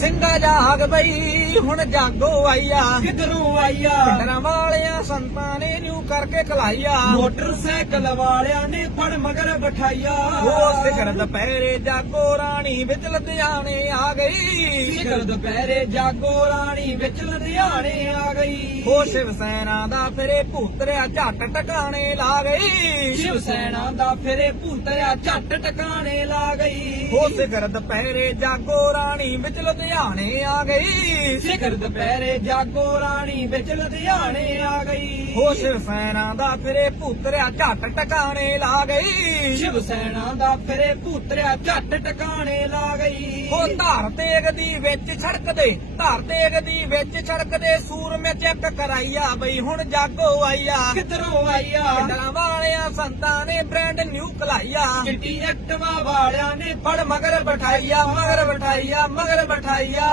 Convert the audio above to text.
ਸਿੰਘਾ ਜਾਗ ਬਈ ਹੁਣ ਜਾਗੋ ਆਈਆ। ਕਿਧਰੋਂ ਆਈਆ? ਡਰਾਂ ਵਾਲਿਆਂ ਸੰਤਾਂ ਨੇ ਨਿਊ ਕਰਕੇ ਖਲਾਈਆ। ਮੋਟਰਸਾਈਕਲ ਵਾਲਿਆਂ ਨੇ ਫੜ ਮਗਰ ਬਿਠਾਈਆ। ਉਹ ਸਿਖਰ ਦੁਪਹਿਰੇ ਜਾਗੋ ਰਾਣੀ ਵਿੱਚ ਲੁਧਿਆਣੇ ਆ ਗਈ। ਸਿਖਰ ਦੁਪਹਿਰੇ ਜਾਗੋ ਰਾਣੀ ਵਿੱਚ ਲੁਧਿਆਣੇ ਆ ਗਈ। ਉਹ ਸ਼ਿਵ ਸੈਨਾ ਦਾ ਫਿਰੇ ਭੂਤਰਿਆ ਝੱਟ ਟਿਕਾਣੇ ਲਾ ਗਈ। ਸ਼ਿਵ ਸੈਨਾ ਦਾ ਫਿਰੇ ਭੂਤਿਆ ਝੱਟ ਟਿਕਾਣੇ ਲਾ ਗਈ। ਉਹ ਸਿਖਰ ਦੁਪਹਿਰੇ ਜਾਗੋ ਰਾਣੀ ਵਿੱਚ ਲੁਧਿਆਣੇ ਆ ਗਈ। ਸਿਖਰ ਦੁਪਹਿਰੇ ਜਾਗੋ ਰਾਣੀ ਵਿੱਚ ਲੁਧਿਆਣੇ ਆ ਗਈ। ਉਹ ਸ਼ਿਵ ਸੈਨਾ ਦਾ ਫਿਰੇ ਭੂਤਰਿਆ ਝੱਟ ਟਿਕਾਣੇ ਲਾ ਗਈ। ਸ਼ਿਵ ਸੈਨਾ ਦਾ ਫਿਰੇ ਭੂਤਿਆ ਝੱਟ ਟਿਕਾਣੇ ਲਾ ਗਈ। ਉਹ ਧਾਰ ਤੇਗ ਦੀ ਵਿੱਚ ਛੜਕ ਦੇ ਧਾਰ ਤੇਗ ਦੀ ਵਿੱਚ ਛੜਕ ਦੇ ਸੂਰਮੇ ਚੈੱਕ ਕਰਾਈਆ ਬਈ ਹੁਣ ਜਾਗੋ ਆਈਆ। ਕਿਧਰੋਂ ਆਈਆ? ਡਰਾਂ ਵਾਲਿਆਂ ਸੰਤਾਂ ਨੇ ਬ੍ਰਾਂਡ ਨਿਊ ਕਲਾਈਆ। ਚਿੱਟੀ ਐਕਟਵਾ ਵਾਲਿਆਂ ਨੇ ਫੜ ਮਗਰ ਬਿਠਾਈਆ ਮਗਰ ਬਿਠਾਈਆ ਮਗਰ ਬਿਠਾਈਆ।